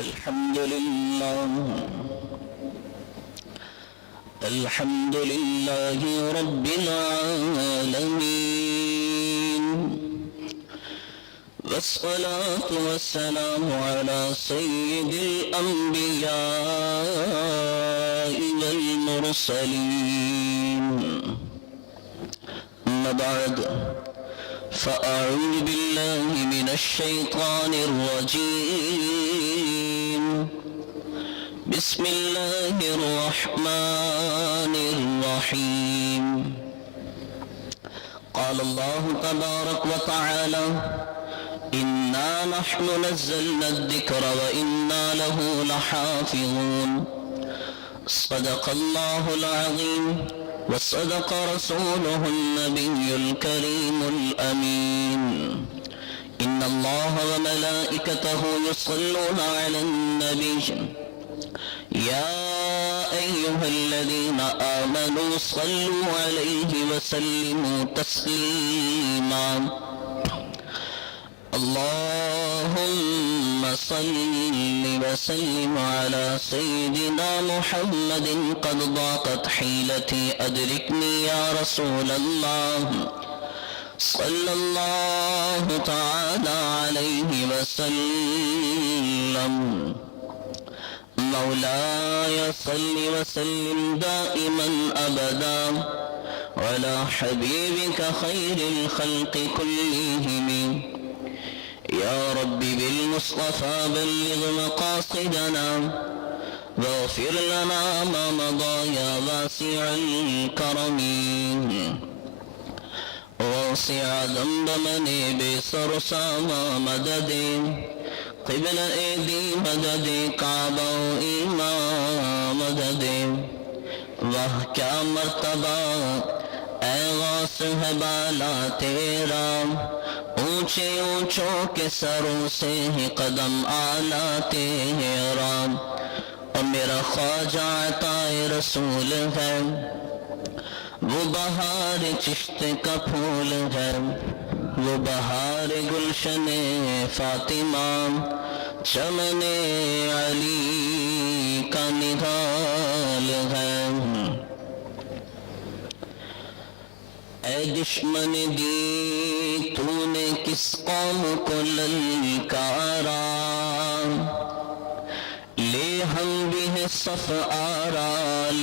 الحمد لله رب العالمين، والصلاة والسلام على سيد الأنبياء والمرسلين. أما بعد، فأعوذ بالله من الشيطان الرجيم. بسم الله الرحمن الرحيم. قال الله تبارك وتعالى: إنا نحن نزلنا الذكر وإنا له لحافظون. صدق الله العظيم وصدق رسوله النبي الكريم الأمين. إن الله وملائكته يصلون على النبي يا أيها الذين آمنوا صلوا عليه وسلموا تسليما. اللهم صل وسلم على سيدنا محمد. قد ضاقت حيلتي أدركني يا رسول الله صلى الله تعالى عليه وسلم. مولاي صل وسلم دائما أبدا على حبيبك خير الخلق كلهم. يا رب بالمصطفى بلغ مقاصدنا واغفر لنا ما مضى يا واسع الكرم. واسع ذنب من بسر ساما مدد قبل ایدی مدد کعبہ و ایمان مدد. واہ کیا مرتبہ اے غوث ہے بالا تیرا، اونچے اونچوں کے سروں سے ہی قدم اعلیٰ تیرا. اور میرا خواجہ عطائے رسول ہے، وہ بہار چشت کا پھول ہے، وہ بہار گلشن فاطمہ، چمن علی کا نہال ہے. اے دشمن دی تو نے کس قوم کو للکارا، لے ہم بھی ہے صف آرا،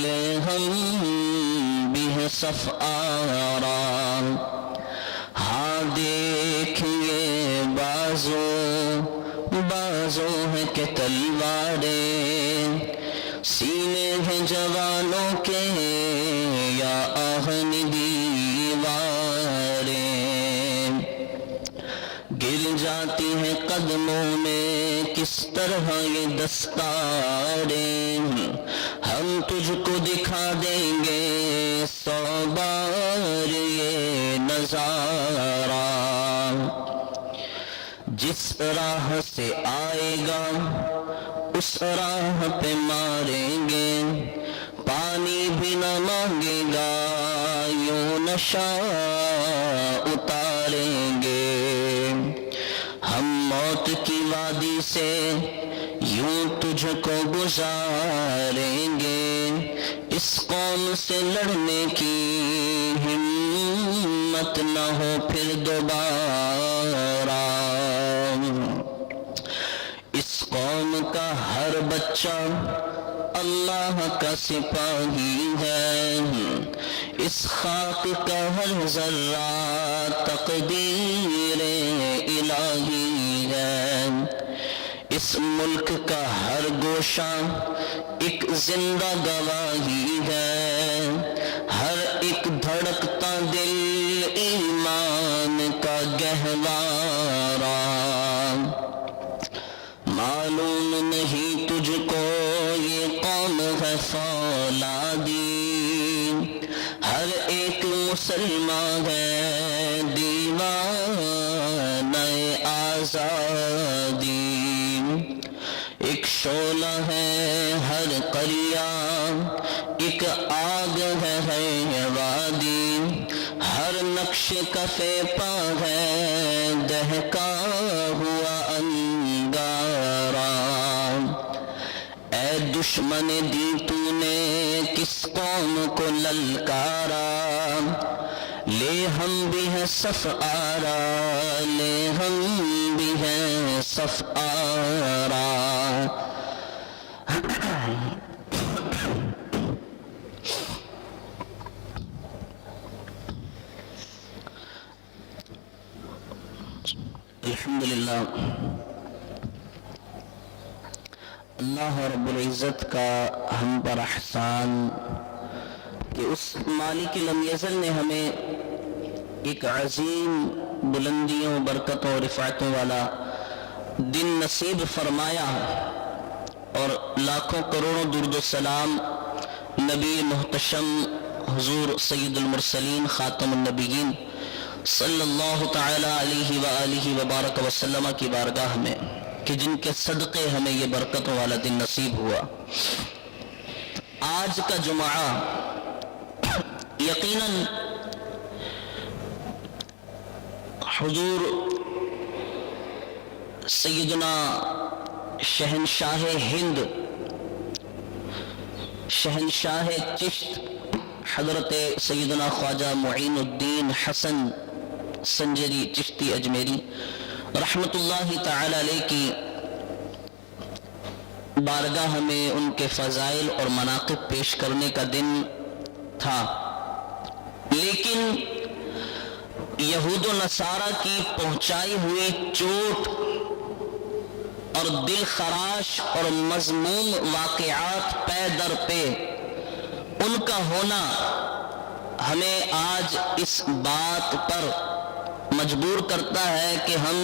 لے ہم بھی ہے صف آرا. ہاں دیکھئے بازو ہے کہ تلواریں، سینے ہیں جوانوں کے یا آہن دیواریں. گر جاتی ہیں قدموں میں کس طرح یہ دستاریں، ہم تجھ کو دکھا دیں گے 100 بار یہ نظارہ. جس راہ سے آئے گا اس راہ پہ ماریں گے، پانی بھی نہ مانگے گا یوں نشہ اتاریں گے. ہم موت کی وادی سے یوں تجھ کو گزاریں گے، اس قوم سے لڑنے کی ہمت نہ ہو پھر دوبارہ. اس قوم کا ہر بچہ اللہ کا سپاہی ہے، اس خاک کا ہر ذرہ تقدیر الہی ہے. اس ملک کا ہر گوشہ ایک زندہ گواہی ہے، ہر ایک دھڑکتا دل ایمان کا گہوارہ. معلوم نہیں تجھ کو یہ قوم ہے فولادی، ہر ایک مسلمان ہے دیوانہ آزادی. ایک شعلہ ہے ہر قریہ، ایک آگ ہے وادی، ہر نقش کفے پا ہے دہکا ہوا انگارا. دشمن دی تو نے کس قوم کو للکارا، لے ہم بھی ہیں صف آرا، لے ہم بھی ہیں صف آرا۔ الحمدللہ، اللہ رب العزت کا ہم پر احسان کہ اس مالک لم یزل نے ہمیں ایک عظیم بلندیوں، برکتوں اور رفعتوں والا دن نصیب فرمایا، اور لاکھوں کروڑوں درود و سلام نبی محتشم حضور سید المرسلین خاتم النبیین صلی اللہ تعالی علیہ وآلہ وبارک وسلم کی بارگاہ میں کہ جن کے صدقے ہمیں یہ برکتوں والا دن نصیب ہوا۔ آج کا جمعہ یقیناً حضور سیدنا شہنشاہ ہند، شہنشاہ چشت حضرت سیدنا خواجہ معین الدین حسن سنجری چشتی اجمیری رحمت اللہ تعالی علیہ کی بارگاہ میں ان کے فضائل اور مناقب پیش کرنے کا دن تھا، لیکن یہود و نصارہ کی پہنچائی ہوئی چوٹ اور دل خراش اور مذموم واقعات پے در پہ ان کا ہونا ہمیں آج اس بات پر مجبور کرتا ہے کہ ہم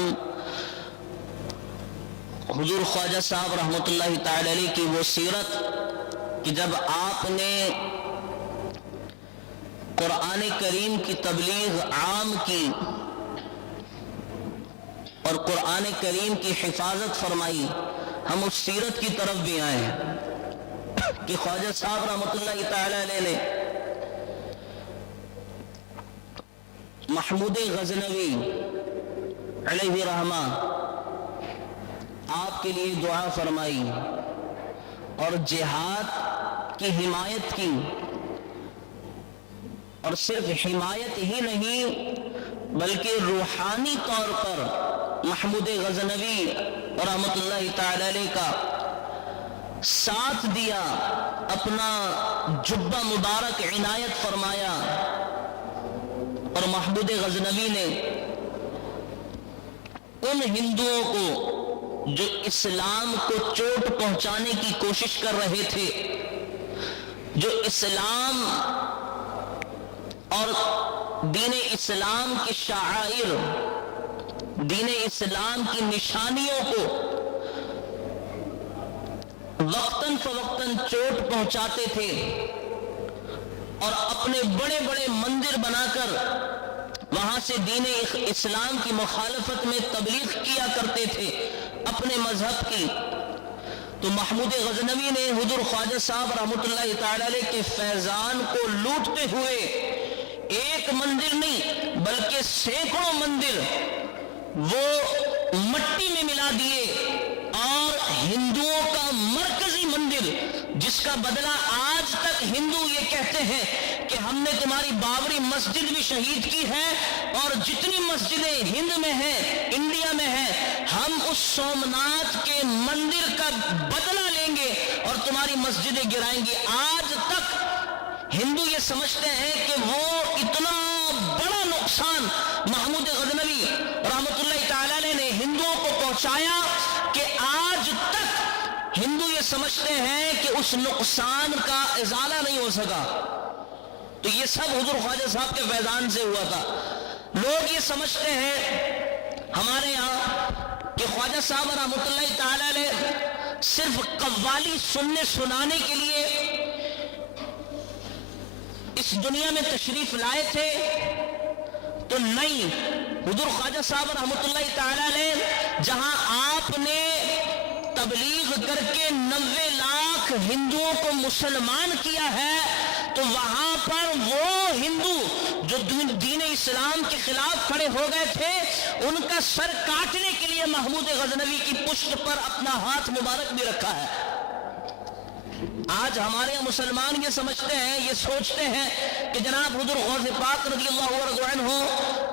حضور خواجہ صاحب رحمۃ اللہ تعالی علیہ کی وہ سیرت کہ جب آپ نے قرآن کریم کی تبلیغ عام کی اور قرآن کریم کی حفاظت فرمائی، ہم اس سیرت کی طرف بھی آئے ہیں کہ خواجہ صاحب رحمۃ اللہ تعالی علیہ نے محمود غزنوی علیہ رحمہ آپ کے لیے دعا فرمائی اور جہاد کی حمایت کی، اور صرف حمایت ہی نہیں بلکہ روحانی طور پر محمود غزنوی رحمۃ اللہ تعالی علیہ کا ساتھ دیا، اپنا جبہ مبارک عنایت فرمایا، اور محمود غزنوی نے ان ہندوؤں کو جو اسلام کو چوٹ پہنچانے کی کوشش کر رہے تھے، جو اسلام اور دین اسلام کے شعائر، دین اسلام کی نشانیوں کو وقتاً فوقتاً چوٹ پہنچاتے تھے اور اپنے بڑے بڑے مندر بنا کر وہاں سے دین اسلام کی مخالفت میں تبلیغ کیا کرتے تھے اپنے مذہب کی، تو محمود غزنوی نے حضور خواجہ صاحب رحمۃ اللہ تعالی علیہ کے فیضان کو لوٹتے ہوئے ایک مندر نہیں بلکہ سینکڑوں مندر وہ مٹی میں ملا دیے، اور ہندوؤں کا مرکزی مندر جس کا بدلہ آج تک ہندو یہ کہتے ہیں کہ ہم نے تمہاری بابری مسجد بھی شہید کی ہے، اور جتنی مسجدیں ہند میں ہیں، انڈیا میں ہیں، ہم اس سومناتھ کے مندر کا بدلہ لیں گے اور تمہاری مسجدیں گرائیں گے۔ آج تک ہندو یہ سمجھتے ہیں کہ وہ اتنا بڑا نقصان محمود غزنوی رحمۃ اللہ تعالی علیہ نے ہندوؤں کو پہنچایا کہ آج تک ہندو یہ سمجھتے ہیں کہ اس نقصان کا ازالہ نہیں ہو سکا۔ تو یہ سب حضور خواجہ صاحب کے فیضان سے ہوا تھا۔ لوگ یہ سمجھتے ہیں ہمارے یہاں کہ خواجہ صاحب رحمۃ اللہ تعالی علیہ صرف قوالی سننے سنانے کے لیے اس دنیا میں تشریف لائے تھے، تو نہیں، حضور خواجہ صاحب رحمۃ اللہ تعالی علیہ جہاں آپ نے تبلیغ کر کے 90 لاکھ ہندوؤں کو مسلمان کیا ہے، تو وہاں پر وہ ہندو جو دین اسلام کے خلاف کھڑے ہو گئے تھے، ان کا سر کاٹنے کے لیے محمود غزنوی کی پشت پر اپنا ہاتھ مبارک بھی رکھا ہے۔ آج ہمارے مسلمان یہ سمجھتے ہیں، یہ سوچتے ہیں کہ جناب حضور غوث پاک رضی اللہ عنہ ہو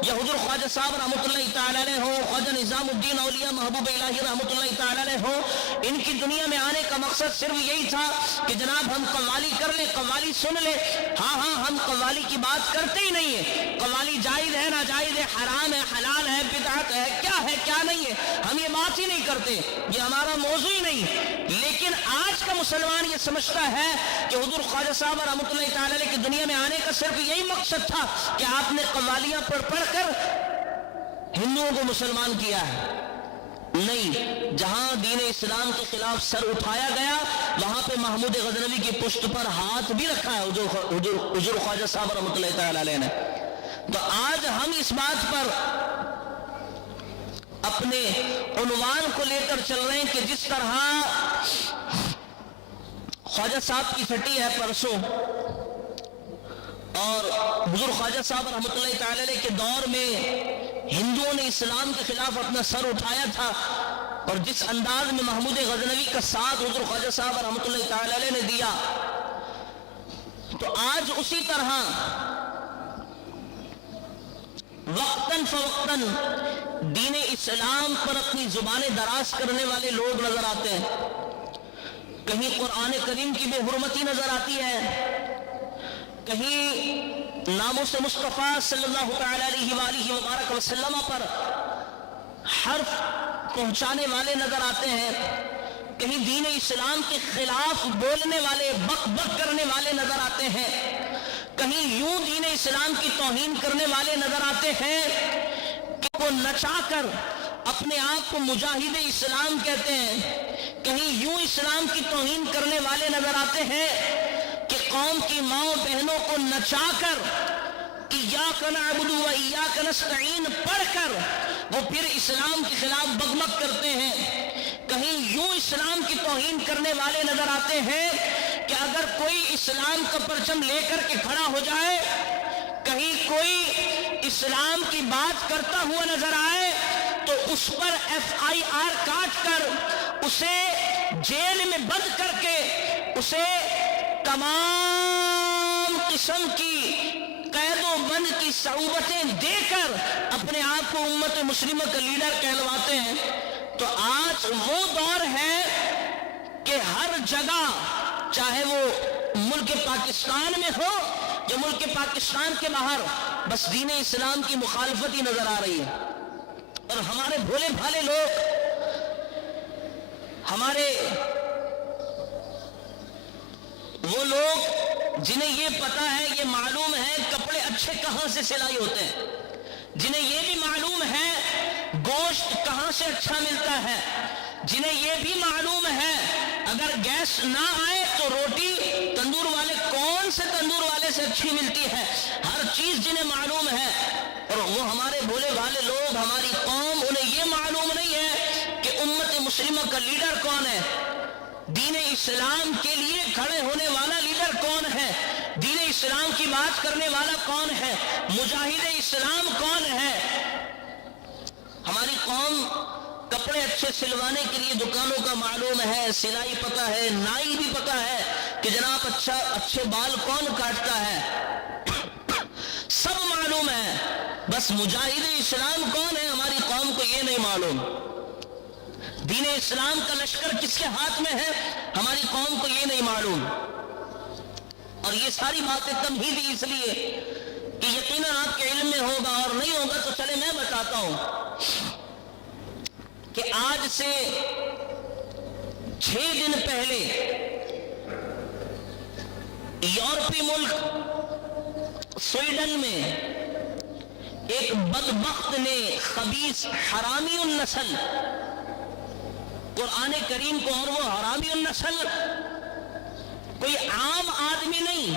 یا حضور خواجہ صاحب رحمۃ اللہ تعالی علیہ ہو، خواجہ نظام الدین اولیاء محبوب الہی رحمۃ اللہ تعالی علیہ ہو، ان کی دنیا میں آنے کا مقصد صرف یہی تھا کہ جناب ہم قوالی کر لیں، قوالی سن لیں۔ ہاں ہم قوالی کی بات کرتے ہی نہیں ہیں، قوالی جائز ہے ناجائز ہے، حرام ہے حلال ہے، بدعت ہے کیا نہیں ہے، ہم یہ بات ہی نہیں کرتے، یہ ہمارا موضوع ہی نہیں۔ لیکن آج کا مسلمان یہ سمجھتا ہے کہ حضور خواجہ صاحب رحمۃ اللہ تعالی علیہ کی دنیا میں آنے کا صرف یہی مقصد تھا کہ آپ نے قوالیاں پڑھ کر ہندوؤں کو مسلمان کیا ہے۔ نہیں، جہاں دین اسلام کے خلاف سر اٹھایا گیا وہاں پہ محمود غزنوی کی پشت پر ہاتھ بھی رکھا ہے حضور خواجہ صاحب رحمۃ اللہ تعالی علیہ نے۔ تو آج ہم اس بات پر اپنے عنوان کو لے کر چل رہے ہیں کہ جس طرح خواجہ صاحب کی چھٹی ہے پرسوں، اور حضور خواجہ صاحب رحمۃ اللہ تعالی علیہ کے دور میں ہندوؤں نے اسلام کے خلاف اپنا سر اٹھایا تھا، اور جس انداز میں محمود غزنوی کا ساتھ حضور خواجہ صاحب رحمۃ اللہ تعالی علیہ نے دیا، تو آج اسی طرح وقتاً فوقتاً دین اسلام پر اپنی زبانیں دراز کرنے والے لوگ نظر آتے ہیں۔ کہیں قرآن کریم کی بے حرمتی نظر آتی ہے، کہیں ناموس مصطفیٰ صلی اللہ تعالی علیہ وآلہ وبارک وسلم پر حرف پہنچانے والے نظر آتے ہیں، کہیں دین اسلام کے خلاف بولنے والے بک کرنے والے نظر آتے ہیں، کہیں یوں دین اسلام کی توہین کرنے والے نظر آتے ہیں کہ وہ نچا کر اپنے آپ کو مجاہد اسلام کہتے ہیں، کہیں یوں اسلام کی توہین کرنے والے نظر آتے ہیں کہ قوم کی ماؤں بہنوں کو نچا کر ایاک نعبد و ایاک نستعین پڑھ کر وہ پھر اسلام کے خلاف بغمت کرتے ہیں، کہیں یوں اسلام کی توہین کرنے والے نظر آتے ہیں کہ اگر کوئی اسلام کا پرچم لے کر کے کھڑا ہو جائے، کہیں کوئی اسلام کی بات کرتا ہوا نظر آئے تو اس پر FIR کاٹ کر اسے جیل میں بند کر کے اسے تمام قسم کی قید و بند کی صعوبتیں دے کر اپنے آپ کو امت مسلمہ کا لیڈر کہلواتے ہیں۔ تو آج وہ دور ہے کہ ہر جگہ، چاہے وہ ملک پاکستان میں ہو یا ملک پاکستان کے باہر، بس دین اسلام کی مخالفت ہی نظر آ رہی ہے، اور ہمارے بھولے بھالے لوگ، ہمارے وہ لوگ جنہیں یہ پتا ہے، یہ معلوم ہے کپڑے اچھے کہاں سے سلائی ہوتے ہیں، جنہیں یہ بھی معلوم ہے گوشت کہاں سے اچھا ملتا ہے، جنہیں یہ بھی معلوم ہے اگر گیس نہ آئے تو روٹی تندور والے کون سے تندور والے سے اچھی ملتی ہے، ہر چیز جنہیں معلوم ہے، اور وہ ہمارے بھولے بھالے لوگ، ہماری قوم، انہیں یہ معلوم نہیں ہے کہ امت مسلمہ کا لیڈر کون ہے، دین اسلام کے لیے کھڑے ہونے والا لیڈر کون ہے، دین اسلام کی بات کرنے والا کون ہے، مجاہد اسلام کون ہے۔ ہماری قوم کپڑے اچھے سلوانے کے لیے دکانوں کا معلوم ہے، سلائی پتہ ہے، نائی بھی پتہ ہے کہ جناب اچھے بال کون کاٹتا ہے، سب معلوم ہے، بس مجاہد اسلام کون ہے ہماری قوم کو یہ نہیں معلوم، دین اسلام کا لشکر کس کے ہاتھ میں ہے ہماری قوم کو یہ نہیں معلوم۔ اور یہ ساری باتیں تمہیدی اس لیے کہ یقیناً آپ کے علم میں ہوگا، اور نہیں ہوگا تو چلے میں بتاتا ہوں کہ آج سے 6 دن پہلے یورپی ملک سویڈن میں ایک بدبخت نے، خبیث حرامی النسل، قرآن کریم کو، اور وہ حرامی النسل کوئی عام آدمی نہیں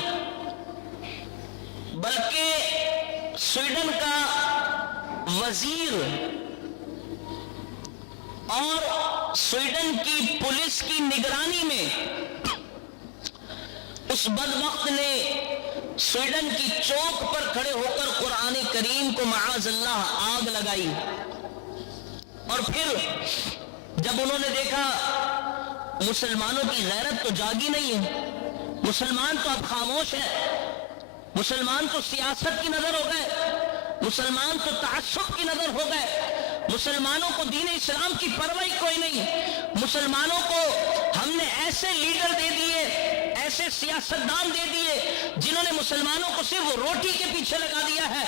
بلکہ سویڈن کا وزیر اور سویڈن کی پولیس کی نگرانی میں اس بدبخت نے سویڈن کی چوک پر کھڑے ہو کر قرآن کریم کو معاذ اللہ آگ لگائی، اور پھر جب انہوں نے دیکھا مسلمانوں کی غیرت تو جاگی نہیں ہے. مسلمان تو اب خاموش ہے. مسلمان تو سیاست کی نظر ہو گئے. مسلمان تو تعصب کی نظر ہو گئے. مسلمانوں کو دین اسلام کی پرواہ کوئی نہیں. مسلمانوں کو ہم نے ایسے لیڈر دے دیے, ایسے سیاستدان دے دیے جنہوں نے مسلمانوں کو صرف روٹی کے پیچھے لگا دیا ہے.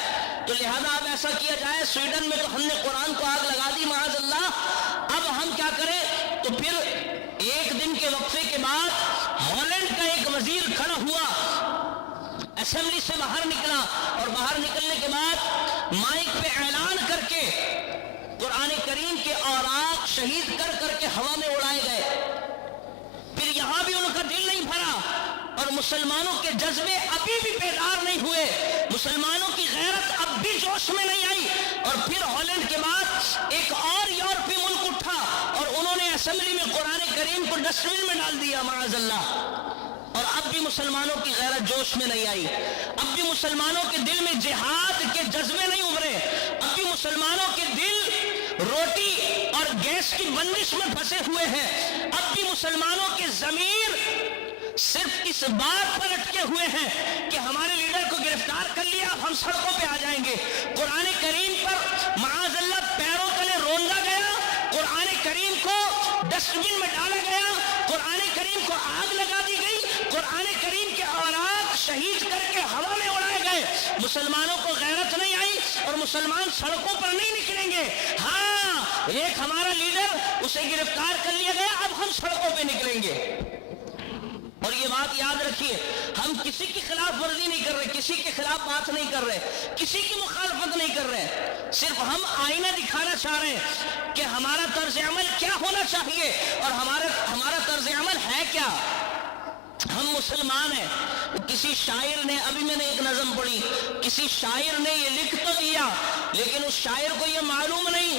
تو لہذا اب ایسا کیا جائے, سویڈن میں تو ہم نے قرآن کو آگ لگا دی معاذ اللہ, اب ہم کیا کریں؟ تو پھر ایک دن کے وقفے کے بعد ہالینڈ کا ایک وزیر کھڑا ہوا, اسمبلی سے باہر نکلا, اور باہر نکلنے کے بعد مائک پہ اعلان کر کے قرآن کریم کے اوراق شہید کر کر کے ہوا میں اڑائے گئے. پھر یہاں بھی ان کا دل نہیں بھرا اور مسلمانوں کے جذبے ابھی بھی بیدار نہیں ہوئے, مسلمانوں کی غیرت اب بھی جوش میں نہیں آئی. اور پھر ہالینڈ کے بعد ایک اور یورپی ملک اٹھا اور انہوں نے اسمبلی میں قرآن کریم کو ڈسٹ بن میں ڈال دیا معاذ اللہ. اور اب بھی مسلمانوں کی غیرت جوش میں نہیں آئی. اب بھی مسلمانوں کے دل میں جہاد کے جذبے نہیں ابھرے. اب بھی مسلمانوں کے دل روٹی اور گیس کی بندش میں پھنسے ہوئے ہیں. اب بھی مسلمانوں کے ضمیر صرف اس بات پر اٹکے ہوئے ہیں کہ ہمارے لیڈر کو گرفتار کر لیا, اب ہم سڑکوں پہ آ جائیں گے. قرآن کریم پر معاذ اللہ پیروں تلے روندا گیا, قرآن کریم کو ڈسٹ بن میں ڈالا گیا, قرآن کریم کو آگ لگا دی گئی, قرآن کریم کے اوراق شہید کر کے ہوا میں اڑائے گئے. مسلمانوں کو غیرت نہیں آئی اور مسلمان سڑکوں پر نہیں نکلیں گے. ہاں, ایک ہمارا لیڈر, اسے گرفتار کر لیا گیا, اب ہم سڑکوں پہ نکلیں گے. اور یہ بات یاد رکھیے, ہم کسی کی خلاف ورزی نہیں کر رہے, کسی کے خلاف بات نہیں کر رہے, کسی کی مخالفت نہیں کر رہے, صرف ہم آئینہ دکھانا چاہ رہے ہیں کہ ہمارا طرز عمل کیا ہونا چاہیے اور ہمارا طرز عمل ہے کیا. ہم مسلمان ہیں. کسی شاعر نے, ابھی میں نے ایک نظم پڑھی, کسی شاعر نے یہ لکھ تو دیا لیکن اس شاعر کو یہ معلوم نہیں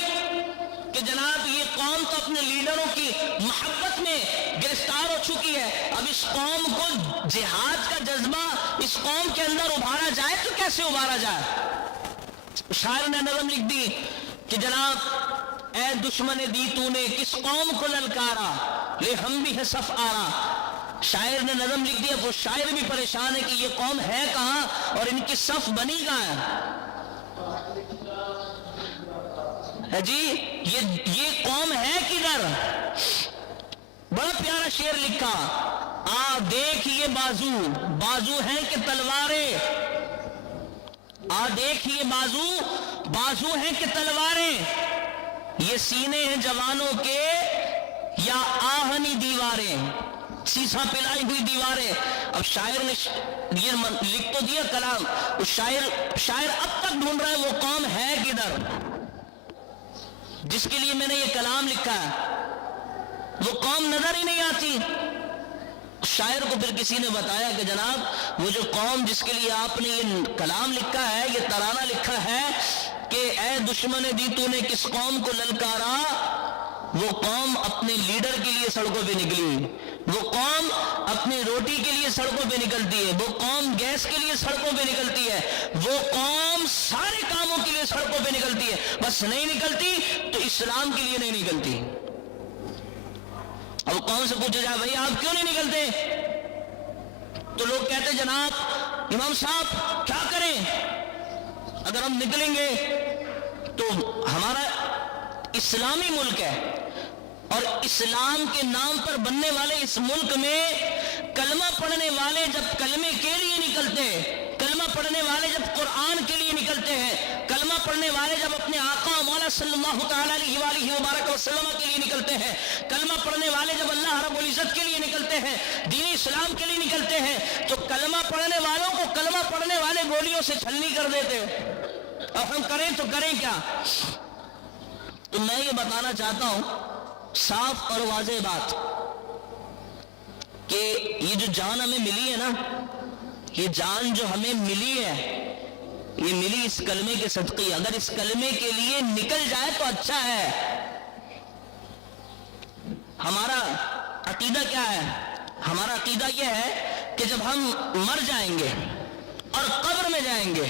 کہ جناب یہ قوم تو اپنے لیڈروں کی محبت میں گرفتار ہو چکی ہے. اب اس قوم کو جہاد کا جذبہ اس قوم کے اندر ابھارا جائے تو کیسے ابھارا جائے؟ شاعر نے نظم لکھ دی کہ جناب اے دشمن دی تو نے کس قوم کو للکارا, لے ہم بھی ہے صف آرا. شاعر نے نظم لکھ دیا, وہ شاعر بھی پریشان ہے کہ یہ قوم ہے کہاں اور ان کی صف بنی کہاں ہے جی, یہ قوم ہے کدھر. بڑا پیارا شعر لکھا, آ دیکھ یہ بازو, بازو ہیں کہ تلواریں, آ دیکھ یہ بازو, بازو ہیں کہ تلواریں, یہ سینے ہیں جوانوں کے یا آہنی دیواریں, سیسا پلائی ہوئی دیواریں. اب شاعر نے یہ لکھ تو دیا کلام, شاعر اب تک ڈھونڈ رہا ہے وہ قوم ہے کدھر جس کے لیے میں نے یہ کلام لکھا ہے. وہ قوم نظر ہی نہیں آتی. شاعر کو پھر کسی نے بتایا کہ جناب وہ جو قوم جس کے لیے آپ نے یہ کلام لکھا ہے, یہ ترانہ لکھا ہے کہ اے دشمن دی تو نے کس قوم کو للکارا, وہ قوم اپنے لیڈر کے لیے سڑکوں پہ نکلی, وہ قوم اپنی روٹی کے لیے سڑکوں پہ نکلتی ہے, وہ قوم گیس کے لیے سڑکوں پہ نکلتی ہے, وہ قوم سارے کاموں کے لیے سڑکوں پہ نکلتی ہے, بس نہیں نکلتی تو اسلام کے لیے نہیں نکلتی. اب قوم سے پوچھا جائے بھائی آپ کیوں نہیں نکلتے, تو لوگ کہتے جناب امام صاحب کیا کریں, اگر ہم نکلیں گے تو ہمارا اسلامی ملک ہے اور اسلام کے نام پر بننے والے اس ملک میں کلمہ پڑھنے والے جب کلمے کے لیے نکلتے ہیں, کلمہ پڑھنے والے جب قرآن کے لیے نکلتے ہیں, کلمہ پڑھنے والے جب اپنے آقا مولا صلی اللہ تعالیٰ علیہ وآلہ وبارک وسلم کے لیے نکلتے ہیں, کلمہ پڑھنے والے جب اللہ رب العزت کے لیے نکلتے ہیں, دین اسلام کے لیے نکلتے ہیں, تو کلمہ پڑھنے والوں کو کلمہ پڑھنے والے گولیوں سے چھلنی کر دیتے ہیں. اب ہم کریں تو کریں کیا؟ تو میں یہ بتانا چاہتا ہوں صاف اور واضح بات کہ یہ جو جان ہمیں ملی ہے نا, یہ جان جو ہمیں ملی ہے یہ ملی اس کلمے کے صدقے. اگر اس کلمے کے لیے نکل جائے تو اچھا ہے. ہمارا عقیدہ کیا ہے؟ ہمارا عقیدہ یہ ہے کہ جب ہم مر جائیں گے اور قبر میں جائیں گے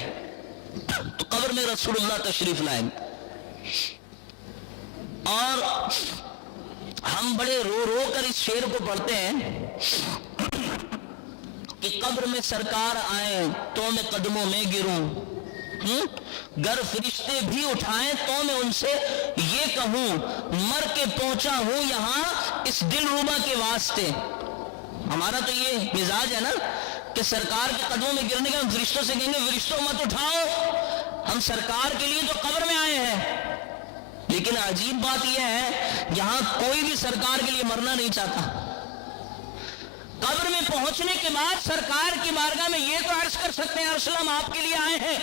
تو قبر میں رسول اللہ تشریف لائیں گے اور ہم بڑے رو رو کر اس شعر کو پڑھتے ہیں کہ قبر میں سرکار آئیں تو میں قدموں میں گروں، گر فرشتے بھی اٹھائیں تو میں ان سے یہ کہوں، مر کے پہنچا ہوں یہاں اس دل ربا کے واسطے۔ ہمارا تو یہ مزاج ہے نا کہ سرکار کے قدموں میں گرنے کے ہم فرشتوں سے کہیں گے فرشتوں مت اٹھاؤ، ہم سرکار کے لیے تو قبر میں آئے ہیں۔ لیکن عجیب بات یہ ہے یہاں کوئی بھی سرکار کے لیے مرنا نہیں چاہتا۔ قبر میں پہنچنے کے بعد سرکار کی بارگاہ میں یہ تو عرض کر سکتے ہیں رسول اللہ آپ کے لیے آئے ہیں،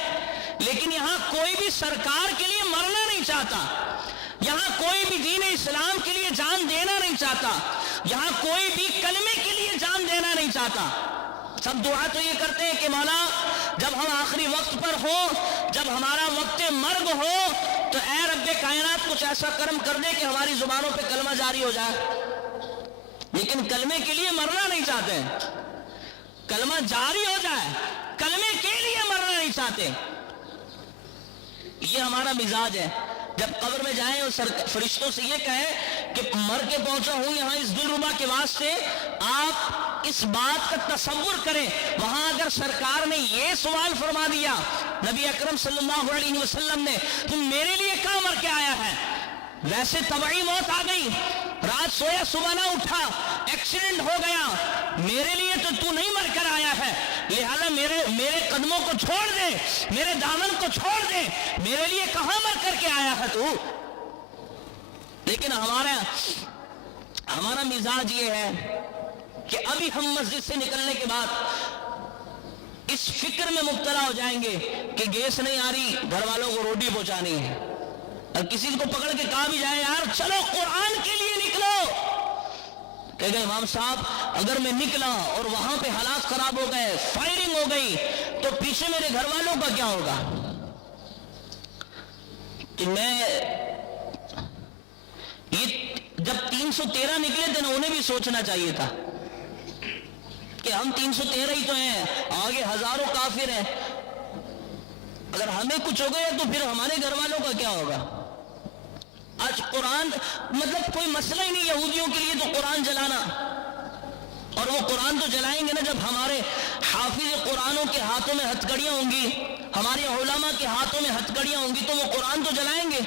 لیکن یہاں کوئی بھی سرکار کے لیے مرنا نہیں چاہتا، یہاں کوئی بھی دین اسلام کے لیے جان دینا نہیں چاہتا، یہاں کوئی بھی کلمے کے لیے جان دینا نہیں چاہتا۔ سب دعا تو یہ کرتے ہیں کہ مولا جب ہم آخری وقت پر ہوں، جب ہمارا وقت مرگ ہو تو اے رب کائنات کچھ ایسا کرم کر دے کہ ہماری زبانوں پہ کلمہ جاری ہو جائے، لیکن کلمے کے لیے مرنا نہیں چاہتے، کلمہ جاری ہو جائے، کلمے کے لیے مرنا نہیں چاہتے۔ یہ ہمارا مزاج ہے۔ جب قبر میں جائیں اور فرشتوں سے یہ کہیں کہ مر کے پہنچا ہوں یہاں اس دلربا کے واسطے، آپ اس بات کا تصور کریں وہاں اگر سرکار نے یہ سوال فرما دیا نبی اکرم صلی اللہ علیہ وسلم نے، تم میرے لیے کہاں مر کے آیا ہے؟ ویسے طبعی موت آ گئی، رات سویا صبح نہ اٹھا، ایکسیڈنٹ ہو گیا، میرے لیے تو نہیں مر کر آیا ہے، لہذا میرے قدموں کو چھوڑ دے، میرے دامن کو چھوڑ دے، میرے لیے کہاں مر کر کے آیا ہے تو؟ لیکن ہمارا مزاج یہ ہے کہ ابھی ہم مسجد سے نکلنے کے بعد اس فکر میں مبتلا ہو جائیں گے کہ گیس نہیں آ رہی، گھر والوں کو روٹی پہنچانی ہے، اور کسی کو پکڑ کے کہا بھی جائے یار چلو قرآن کے لیے نکلو، کہے گا امام صاحب اگر میں نکلا اور وہاں پہ حالات خراب ہو گئے، فائرنگ ہو گئی تو پیچھے میرے گھر والوں کا کیا ہوگا؟ کہ میں یہ جب 313 نکلے تھے نا انہیں بھی سوچنا چاہیے تھا کہ ہم 313 ہی تو ہیں، آگے ہزاروں کافر ہیں، اگر ہمیں کچھ ہو گیا تو پھر ہمارے گھر والوں کا کیا ہوگا؟ آج قرآن مطلب کوئی مسئلہ ہی نہیں یہودیوں کے لیے تو قرآن جلانا، اور وہ قرآن تو جلائیں گے نا جب ہمارے حافظ قرآنوں کے ہاتھوں میں ہتھکڑیاں ہوں گی، ہمارے علماء کے ہاتھوں میں ہتھکڑیاں ہوں گی تو وہ قرآن تو جلائیں گے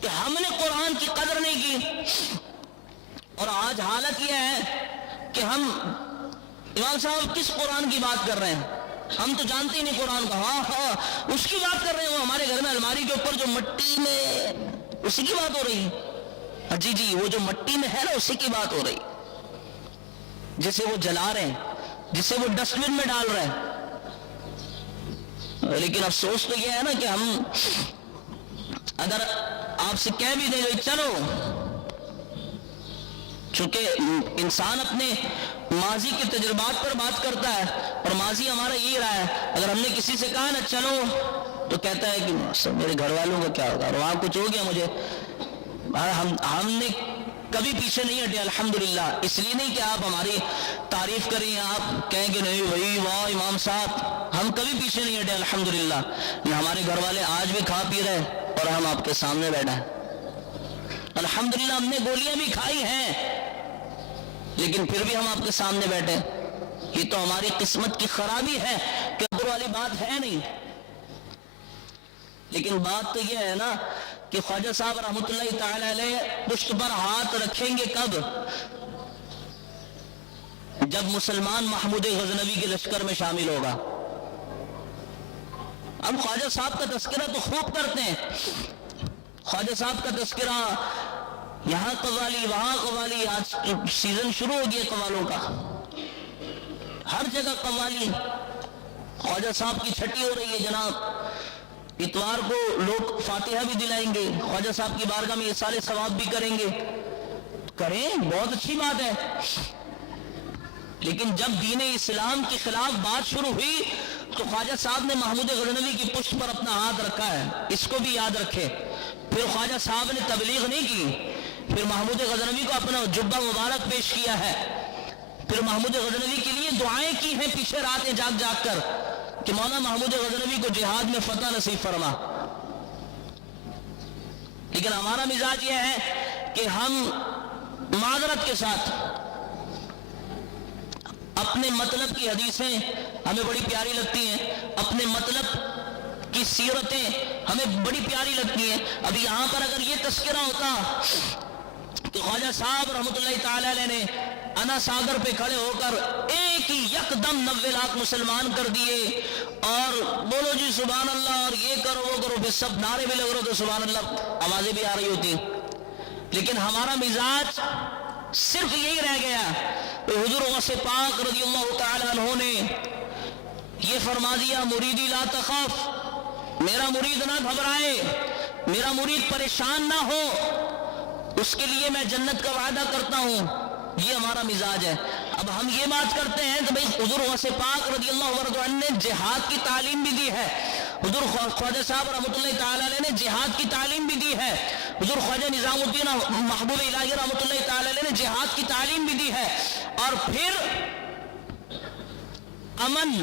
کہ ہم نے قرآن کی قدر نہیں کی۔ اور آج حالت یہ ہے کہ ہم امام صاحب کس قرآن کی بات کر رہے ہیں؟ ہم تو جانتے ہی نہیں قرآن کا، ہاں اس کی بات کر رہے ہیں، وہ ہمارے گھر میں الماری کے اوپر جو مٹی میں اسی کی بات ہو رہی ہے، جی وہ جو مٹی میں ہے نا اسی کی بات ہو رہی، جسے وہ جلا رہے ہیں، جسے وہ ڈسٹ بن میں ڈال رہے ہیں۔ لیکن افسوس تو یہ ہے نا کہ ہم اگر آپ سے کہہ بھی دیں چلو، چونکہ انسان اپنے ماضی کے تجربات پر بات کرتا ہے اور ماضی ہمارا یہی رہا ہے، اگر ہم نے کسی سے کہا نا چلو تو کہتا ہے کہ میرے گھر والوں کا کیا ہوگا، اور وہاں کچھ ہو گیا مجھے، ہم نے کبھی پیچھے نہیں ہٹے الحمدللہ، اس لیے نہیں کہ آپ ہماری تعریف کریں، آپ کہیں کہ نہیں بھائی واہ امام صاحب، ہم کبھی پیچھے نہیں ہٹے الحمدللہ، ہمارے گھر والے آج بھی کھا پی رہے اور ہم آپ کے سامنے بیٹھے ہیں الحمدللہ، ہم نے گولیاں بھی کھائی ہیں لیکن پھر بھی ہم آپ کے سامنے بیٹھے، یہ تو ہماری قسمت کی خرابی ہے کہ قبر والی بات ہے نہیں۔ لیکن بات تو یہ ہے نا کہ خواجہ صاحب رحمۃ اللہ تعالی علیہ پشت پر ہاتھ رکھیں گے کب؟ جب مسلمان محمود غزنوی کے لشکر میں شامل ہوگا۔ ہم خواجہ صاحب کا تذکرہ تو خوب کرتے ہیں، خواجہ صاحب کا تذکرہ، یہاں قوالی وہاں قوالی، آج سیزن شروع ہو گیا قوالوں کا، ہر جگہ قوالی، خواجہ صاحب کی چھٹی ہو رہی ہے جناب، اتوار کو لوگ فاتحہ بھی دلائیں گے، خواجہ صاحب کی بارگاہ میں اِیصال ثواب بھی کریں گے، کریں، بہت اچھی بات ہے، لیکن جب دین اسلام کے خلاف بات شروع ہوئی تو خواجہ صاحب نے محمود غزنوی کی پشت پر اپنا ہاتھ رکھا ہے، اس کو بھی یاد رکھے۔ پھر خواجہ صاحب نے تبلیغ نہیں کی، پھر محمود غزنوی کو اپنا جبہ مبارک پیش کیا ہے، پھر محمود غزنوی کے لیے دعائیں کی ہیں پیچھے راتیں جاگ جاگ کر کہ مولا محمود غزنوی کو جہاد میں فتح نصیب فرما۔ لیکن ہمارا مزاج یہ ہے کہ ہم معذرت کے ساتھ اپنے مطلب کی حدیثیں ہمیں بڑی پیاری لگتی ہیں، اپنے مطلب کی سیرتیں ہمیں بڑی پیاری لگتی ہیں. ابھی یہاں پر اگر یہ تذکرہ ہوتا کہ خواجہ صاحب رحمۃ اللہ تعالی علیہ نے انا ساگر پہ کھڑے ہو کر ایک ہی یکدم 90 لاکھ مسلمان کر دیے، اور بولو جی سبحان اللہ، اور یہ کرو وہ کرو، پھر سب نعرے بھی لگ رہے تو سبحان اللہ آوازیں بھی آ رہی ہوتی. لیکن ہمارا مزاج صرف یہی رہ گیا. حضور غوث پاک رضی اللہ تعالی عنہ نے یہ فرما دیا، مریدی لا تخاف، میرا مرید نہ گھبرائے، میرا مرید پریشان نہ ہو، اس کے لیے میں جنت کا وعدہ کرتا ہوں. یہ ہمارا مزاج ہے. اب ہم یہ بات کرتے ہیں تو بھئی حضور غوث پاک رضی اللہ عنہ نے جہاد کی تعلیم بھی دی ہے، حضور خواجہ صاحب رحمۃ اللہ تعالی علیہ نے جہاد کی تعلیم بھی دی ہے، حضور خواجہ نظام الدین محبوب الہی رحمۃ اللہ تعالی علیہ نے جہاد کی تعلیم بھی دی ہے. اور پھر امن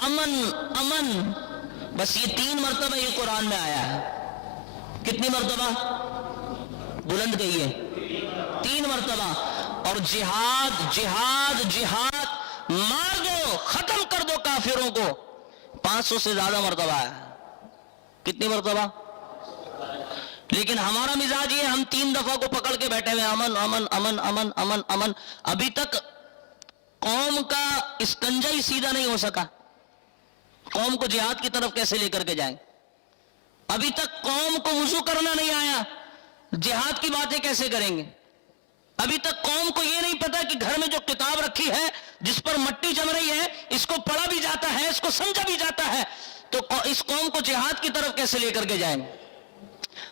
امن امن، بس یہ 3 مرتبہ یہ قرآن میں آیا ہے. کتنی مرتبہ؟ بلند کہیے، 3 مرتبہ. اور جہاد جہاد جہاد، مار دو، ختم کر دو کافروں کو، 500 سے زیادہ مرتبہ ہے. کتنی مرتبہ؟ لیکن ہمارا مزاج یہ، ہم 3 دفعہ کو پکڑ کے بیٹھے ہوئے، امن امن امن امن امن امن. ابھی تک قوم کا اسکنجا ہی سیدھا نہیں ہو سکا. قوم کو جہاد کی طرف کیسے لے کر کے جائیں؟ ابھی تک قوم کو وضو کرنا نہیں آیا، جہاد کی باتیں کیسے کریں گے؟ ابھی تک قوم کو یہ نہیں پتا کہ گھر میں جو کتاب رکھی ہے جس پر مٹی جم رہی ہے، اس کو پڑھا بھی جاتا ہے، اس کو سمجھا بھی جاتا ہے، تو اس قوم کو جہاد کی طرف کیسے لے کر کے جائیں؟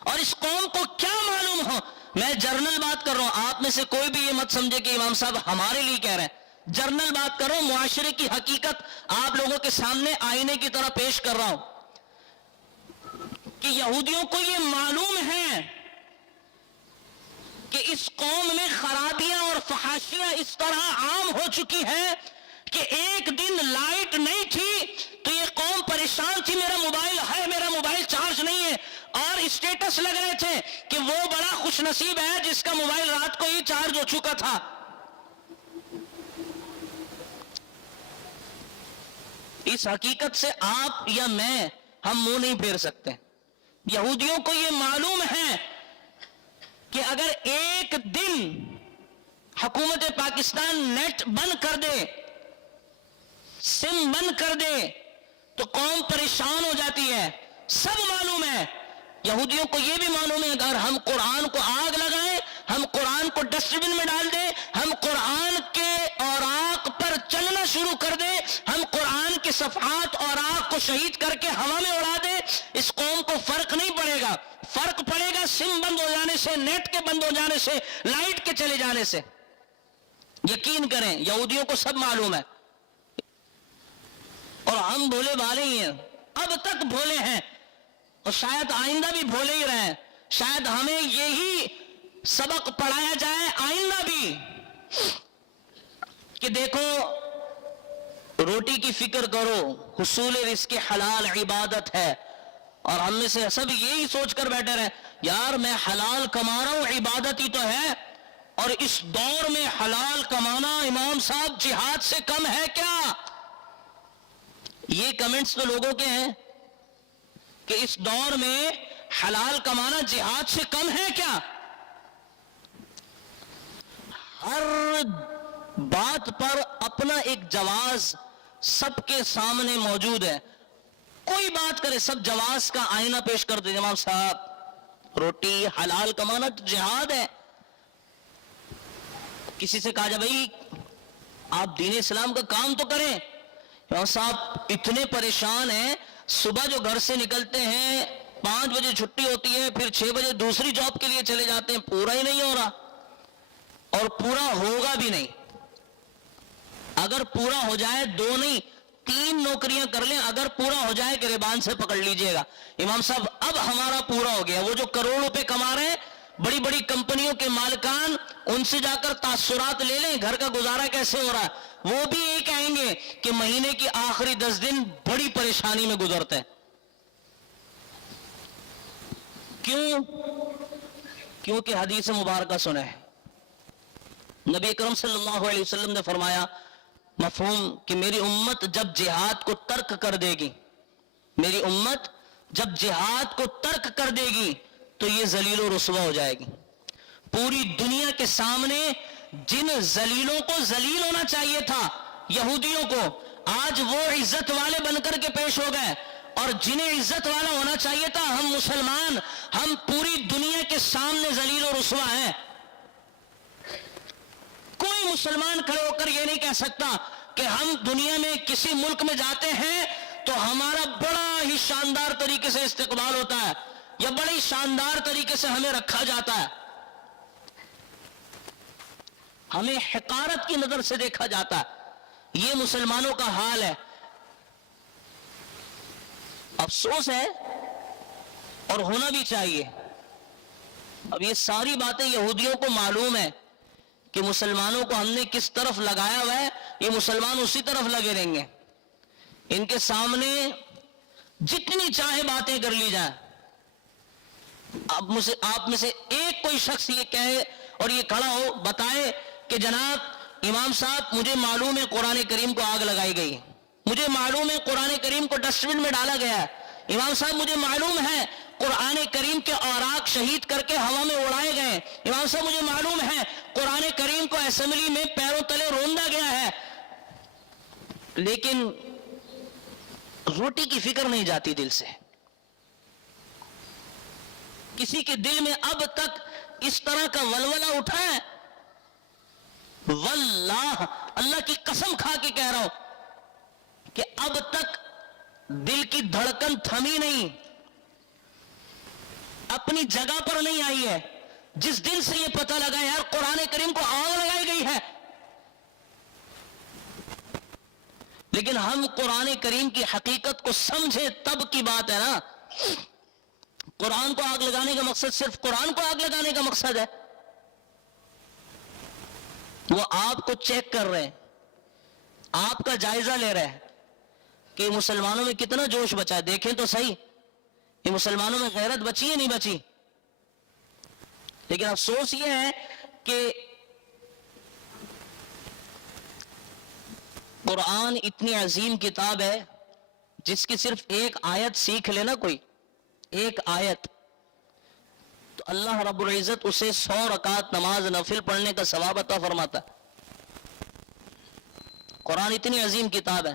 اور اس قوم کو کیا معلوم ہو؟ میں جرنل بات کر رہا ہوں، آپ میں سے کوئی بھی یہ مت سمجھے کہ امام صاحب ہمارے لیے کہہ رہے ہیں. جرنل بات کر رہا ہوں، معاشرے کی حقیقت آپ لوگوں کے سامنے آئینے کی طرح پیش کر رہا ہوں کہ یہودیوں کو یہ معلوم ہے کہ اس قوم میں خرابیاں اور فحاشیاں اس طرح عام ہو چکی ہیں کہ ایک دن لائٹ نہیں تھی تو یہ قوم پریشان تھی، میرا موبائل ہے، میرا موبائل چارج نہیں ہے، اور اسٹیٹس لگ رہے تھے کہ وہ بڑا خوش نصیب ہے جس کا موبائل رات کو ہی چارج ہو چکا تھا. اس حقیقت سے آپ یا میں ہم منہ نہیں پھیر سکتے. یہودیوں کو یہ معلوم ہے کہ اگر ایک دن حکومت پاکستان نیٹ بند کر دے، سم بند کر دے، تو قوم پریشان ہو جاتی ہے. سب معلوم ہے. یہودیوں کو یہ بھی معلوم ہے اگر ہم قرآن کو آگ لگائیں، ہم قرآن کو ڈسٹ بن میں ڈال دیں، ہم قرآن کے اوراق پر چلنا شروع کر دیں، ہم قرآن کے صفحات اوراق کو شہید کر کے ہوا میں اڑا دیں، اس قوم کو فرق نہیں پڑے گا. فرق پڑے گا سم بند ہو جانے سے، نیٹ کے بند ہو جانے سے، لائٹ کے چلے جانے سے. یقین کریں یہودیوں کو سب معلوم ہے، اور ہم بھولے بھالے ہی ہیں، اب تک بھولے ہیں، اور شاید آئندہ بھی بھولے ہی رہیں. شاید ہمیں یہی سبق پڑھایا جائے آئندہ بھی کہ دیکھو روٹی کی فکر کرو، حصول رزق حلال عبادت ہے. اور ہم میں سے سب یہی سوچ کر بیٹھے رہے یار میں حلال کما رہا ہوں، عبادت ہی تو ہے. اور اس دور میں حلال کمانا امام صاحب جہاد سے کم ہے کیا؟ یہ کمنٹس تو لوگوں کے ہیں کہ اس دور میں حلال کمانا جہاد سے کم ہے کیا؟ ہر بات پر اپنا ایک جواز سب کے سامنے موجود ہے. کوئی بات کرے سب جواز کا آئینہ پیش کر دے. امام صاحب روٹی حلال کمانا تو جہاد ہے. کسی سے کہا جائے بھائی آپ دین اسلام کا کام تو کریں. امام صاحب اتنے پریشان ہیں، صبح جو گھر سے نکلتے ہیں 5 بجے چھٹی ہوتی ہے، پھر 6 بجے دوسری جاب کے لیے چلے جاتے ہیں، پورا ہی نہیں ہو رہا، اور پورا ہوگا بھی نہیں. اگر پورا ہو جائے 2 نہیں 3 نوکریاں کر لیں، اگر پورا ہو جائے گریبان سے پکڑ لیجئے گا. امام صاحب اب ہمارا پورا ہو گیا. وہ جو کروڑ روپے کما رہے ہیں، بڑی بڑی کمپنیوں کے مالکان، ان سے جا کر تاثرات لے لیں گھر کا گزارا کیسے ہو رہا ہے. وہ بھی یہی کہیں گے کہ مہینے کی آخری 10 دن بڑی پریشانی میں گزرتے ہیں. کیوں؟ کیونکہ حدیث مبارکہ سنے. نبی اکرم صلی اللہ علیہ وسلم نے فرمایا مفہوم کہ میری امت جب جہاد کو ترک کر دے گی، میری امت جب جہاد کو ترک کر دے گی تو یہ ذلیل و رسوا ہو جائے گی. پوری دنیا کے سامنے جن ذلیلوں کو ذلیل ہونا چاہیے تھا یہودیوں کو، آج وہ عزت والے بن کر کے پیش ہو گئے، اور جنہیں عزت والا ہونا چاہیے تھا ہم مسلمان، ہم پوری دنیا کے سامنے ذلیل و رسوا ہیں. کوئی مسلمان کھڑے ہو کر یہ نہیں کہہ سکتا کہ ہم دنیا میں کسی ملک میں جاتے ہیں تو ہمارا بڑا ہی شاندار طریقے سے استقبال ہوتا ہے یا بڑی شاندار طریقے سے ہمیں رکھا جاتا ہے، ہمیں حقارت کی نظر سے دیکھا جاتا ہے. یہ مسلمانوں کا حال ہے. افسوس ہے اور ہونا بھی چاہیے. اب یہ ساری باتیں یہودیوں کو معلوم ہے کہ مسلمانوں کو ہم نے کس طرف لگایا ہوا ہے، یہ مسلمان اسی طرف لگے رہیں گے. ان کے سامنے جتنی چاہے باتیں کر لی جائیں. آپ میں سے ایک کوئی شخص یہ کہے اور یہ کھڑا ہو بتائے کہ جناب امام صاحب مجھے معلوم ہے قرآن کریم کو آگ لگائی گئی، مجھے معلوم ہے قرآن کریم کو ڈسٹ بن میں ڈالا گیا ہے، امام صاحب مجھے معلوم ہے قرآن کریم کے اوراق شہید کر کے ہوا میں اڑائے گئے، امام صاحب مجھے معلوم ہے قرآن کریم کو اسمبلی میں پیروں تلے روندا گیا ہے. لیکن روٹی کی فکر نہیں جاتی دل سے. کسی کے دل میں اب تک اس طرح کا ولولہ اٹھا ہے؟ واللہ اللہ کی قسم کھا کے کہہ رہا ہوں کہ اب تک دل کی دھڑکن تھمی نہیں، اپنی جگہ پر نہیں آئی ہے. جس دن سے یہ پتہ لگا یار قرآن کریم کو آگ لگائی گئی ہے. لیکن ہم قرآن کریم کی حقیقت کو سمجھے تب کی بات ہے نا. قرآن کو آگ لگانے کا مقصد صرف قرآن کو آگ لگانے کا مقصد ہے. وہ آپ کو چیک کر رہے ہیں، آپ کا جائزہ لے رہے ہیں کہ مسلمانوں میں کتنا جوش بچا ہے. دیکھیں تو صحیح یہ مسلمانوں میں غیرت بچی ہے نہیں بچی. لیکن افسوس یہ ہے کہ قرآن اتنی عظیم کتاب ہے جس کی صرف ایک آیت سیکھ لینا کوئی، ایک آیت، تو اللہ رب العزت اسے 100 رکعت نماز نفل پڑھنے کا ثواب عطا فرماتا ہے. قرآن اتنی عظیم کتاب ہے.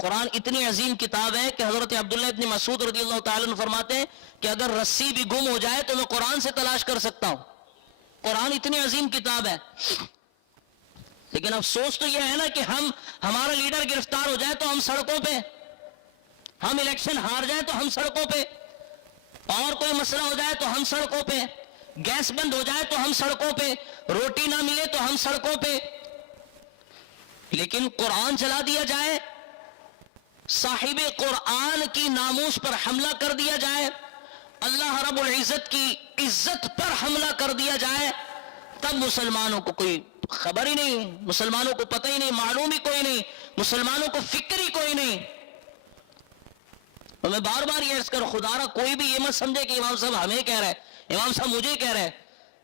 قرآن اتنی عظیم کتاب ہے کہ حضرت عبداللہ ابن مسعود رضی اللہ تعالیٰ عنہ فرماتے ہیں کہ اگر رسی بھی گم ہو جائے تو میں قرآن سے تلاش کر سکتا ہوں. قرآن اتنی عظیم کتاب ہے. لیکن افسوس تو یہ ہے نا کہ ہمارا لیڈر گرفتار ہو جائے تو ہم سڑکوں پہ، ہم الیکشن ہار جائیں تو ہم سڑکوں پہ، اور کوئی مسئلہ ہو جائے تو ہم سڑکوں پہ، گیس بند ہو جائے تو ہم سڑکوں پہ، روٹی نہ ملے تو ہم سڑکوں پہ. لیکن قرآن چلا دیا جائے، صاحب قرآن کی ناموس پر حملہ کر دیا جائے، اللہ رب العزت کی عزت پر حملہ کر دیا جائے، تب مسلمانوں کو کوئی خبر ہی نہیں، مسلمانوں کو پتہ ہی نہیں، معلوم ہی کوئی نہیں، مسلمانوں کو فکر ہی کوئی نہیں. اور میں بار بار یہ عرض کر خدا را کوئی بھی یہ مت سمجھے کہ امام صاحب ہمیں کہہ رہے، امام صاحب مجھے کہہ رہے.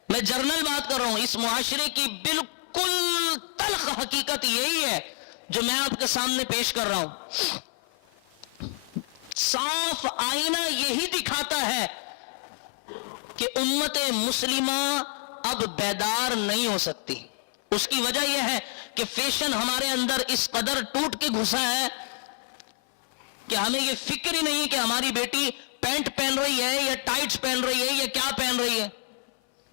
میں جرنل بات کر رہا ہوں. اس معاشرے کی بالکل تلخ حقیقت یہی ہے جو میں آپ کے سامنے پیش کر رہا ہوں. صاف آئینہ یہی دکھاتا ہے کہ امت مسلمہ اب بیدار نہیں ہو سکتی. اس کی وجہ یہ ہے کہ فیشن ہمارے اندر اس قدر ٹوٹ کے گھسا ہے کہ ہمیں یہ فکر ہی نہیں کہ ہماری بیٹی پینٹ پہن رہی ہے یا ٹائٹس پہن رہی ہے یا کیا پہن رہی ہے.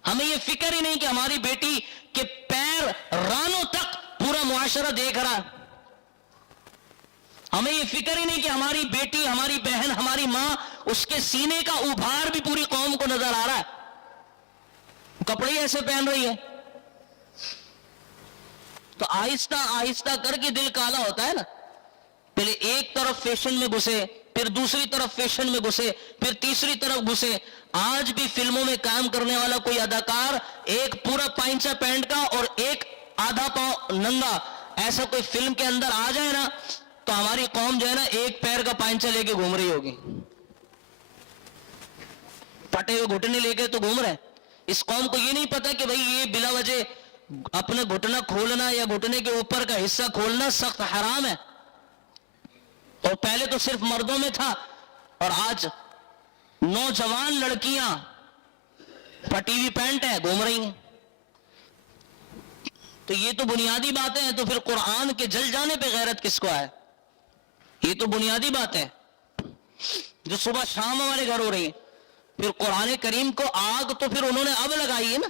ہمیں یہ فکر ہی نہیں کہ ہماری بیٹی کے پیر رانوں تک پورا معاشرہ دیکھ رہا. ہمیں یہ فکر ہی نہیں کہ ہماری بیٹی، ہماری بہن، ہماری ماں، اس کے سینے کا ابھار بھی پوری قوم کو نظر آ رہا ہے. کپڑے ایسے پہن رہی ہے. تو آہستہ آہستہ کر کے دل کالا ہوتا ہے نا. پہلے ایک طرف فیشن میں گھسے، پھر دوسری طرف فیشن میں گھسے، پھر تیسری طرف گھسے. آج بھی فلموں میں کام کرنے والا کوئی اداکار ایک پورا پائنچا پینٹ کا اور ایک آدھا پاؤں ننگا ایسا کوئی فلم کے اندر آ جائے نا تو ہماری قوم جو ہے نا ایک پیر کا پائنچا لے کے گھوم رہی ہوگی، پھٹے ہوئے گھٹنے لے کے تو گھوم رہے. اس قوم کو یہ نہیں پتا کہ بھئی یہ بلا وجہ اپنے گھٹنا کھولنا یا گھٹنے کے اوپر کا حصہ کھولنا سخت حرام ہے، اور پہلے تو صرف مردوں میں تھا، اور آج نوجوان لڑکیاں پھٹی ہوئی پینٹ ہے گھوم رہی ہیں. تو یہ تو بنیادی باتیں ہیں. تو پھر قرآن کے جل جانے پہ غیرت کس کو ہے؟ یہ تو بنیادی بات ہے جو صبح شام ہمارے گھر ہو رہی ہے. پھر قرآن کریم کو آگ تو پھر انہوں نے اب لگائی ہے نا.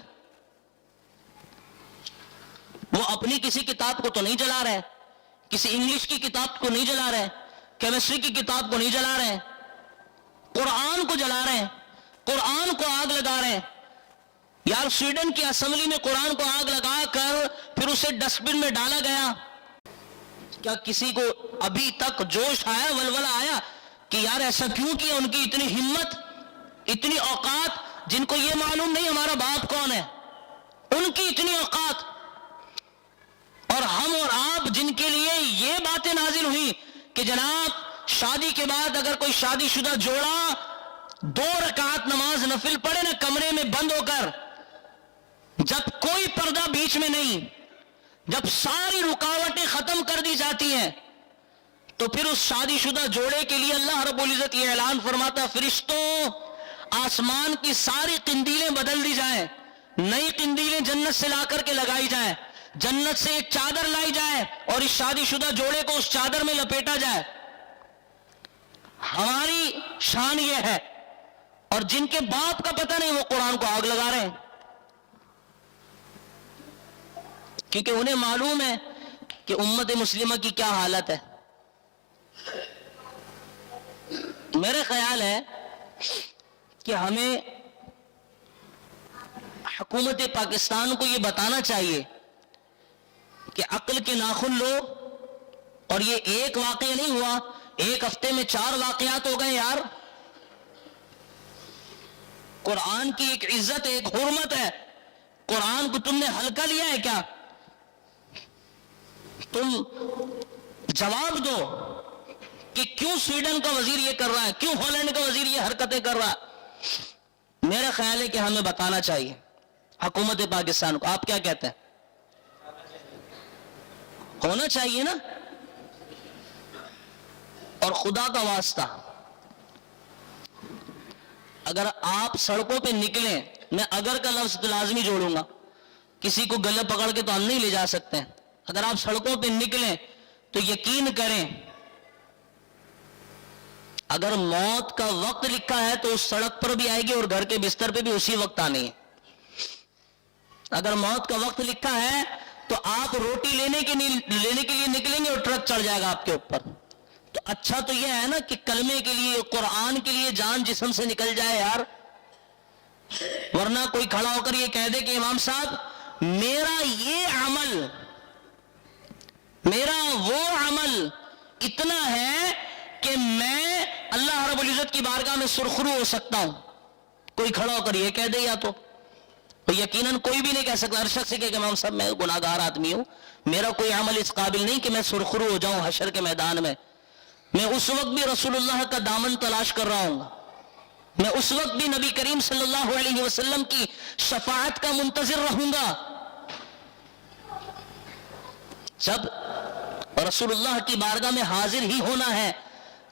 وہ اپنی کسی کتاب کو تو نہیں جلا رہے، کسی انگلش کی کتاب کو نہیں جلا رہے، کیمسٹری کی کتاب کو نہیں جلا رہے، قرآن کو جلا رہے ہیں، قرآن کو آگ لگا رہے ہیں. یار سویڈن کی اسمبلی میں قرآن کو آگ لگا کر پھر اسے ڈسٹ بن میں ڈالا گیا. کیا کسی کو ابھی تک جوش آیا، ولولہ آیا کہ یار ایسا کیوں کیا؟ ان کی اتنی ہمت، اتنی اوقات، جن کو یہ معلوم نہیں ہمارا باپ کون ہے، ان کی اتنی اوقات. اور ہم اور آپ جن کے لیے یہ باتیں نازل ہوئی کہ جناب شادی کے بعد اگر کوئی شادی شدہ جوڑا 2 رکعت نماز نفل پڑھے نا کمرے میں بند ہو کر، جب کوئی پردہ بیچ میں نہیں، جب ساری رکاوٹیں ختم کر دی جاتی ہیں، تو پھر اس شادی شدہ جوڑے کے لیے اللہ رب العزت یہ اعلان فرماتا، فرشتوں آسمان کی ساری قندیلیں بدل دی جائیں، نئی قندیلیں جنت سے لا کر کے لگائی جائیں، جنت سے ایک چادر لائی جائے اور اس شادی شدہ جوڑے کو اس چادر میں لپیٹا جائے. ہماری شان یہ ہے. اور جن کے باپ کا پتہ نہیں وہ قرآن کو آگ لگا رہے ہیں، کیونکہ انہیں معلوم ہے کہ امت مسلمہ کی کیا حالت ہے. میرے خیال ہے کہ ہمیں حکومت پاکستان کو یہ بتانا چاہیے کہ عقل کے ناخن لو. اور یہ ایک واقعہ نہیں ہوا، ایک ہفتے میں 4 واقعات ہو گئے یار. قرآن کی ایک عزت، ایک حرمت ہے. قرآن کو تم نے ہلکا لیا ہے کیا؟ تم جواب دو کہ کیوں سویڈن کا وزیر یہ کر رہا ہے، کیوں ہالینڈ کا وزیر یہ حرکتیں کر رہا ہے. میرا خیال ہے کہ ہمیں بتانا چاہیے حکومت پاکستان کو. آپ کیا کہتے ہیں؟ ہونا چاہیے نا. اور خدا کا واسطہ اگر آپ سڑکوں پہ نکلیں، میں اگر کا لفظ تو لازمی جوڑوں گا، کسی کو گلے پکڑ کے تو ہم نہیں لے جا سکتے ہیں. اگر آپ سڑکوں پہ نکلیں تو یقین کریں اگر موت کا وقت لکھا ہے تو اس سڑک پر بھی آئے گی اور گھر کے بستر پہ بھی اسی وقت آنی ہے. اگر موت کا وقت لکھا ہے تو آپ روٹی لینے کے لیے نکلیں گے اور ٹرک چڑھ جائے گا آپ کے اوپر. تو اچھا تو یہ ہے نا کہ کلمے کے لیے، قرآن کے لیے جان جسم سے نکل جائے یار. ورنہ کوئی کھڑا ہو کر یہ کہہ دے کہ امام صاحب میرا یہ عمل، میرا وہ عمل اتنا ہے کہ میں اللہ رب العزت کی بارگاہ میں سرخرو ہو سکتا ہوں. کوئی کھڑا ہو کر یہ کہہ دے یا تو یقیناً کوئی بھی نہیں کہہ سکتا. ہر شخص کہ امام صاحب میں گناہ گار آدمی ہوں، میرا کوئی عمل اس قابل نہیں کہ میں سرخرو ہو جاؤں حشر کے میدان میں. میں اس وقت بھی رسول اللہ کا دامن تلاش کر رہا ہوں، میں اس وقت بھی نبی کریم صلی اللہ علیہ وسلم کی شفاعت کا منتظر رہوں گا. جب رسول اللہ کی بارگاہ میں حاضر ہی ہونا ہے،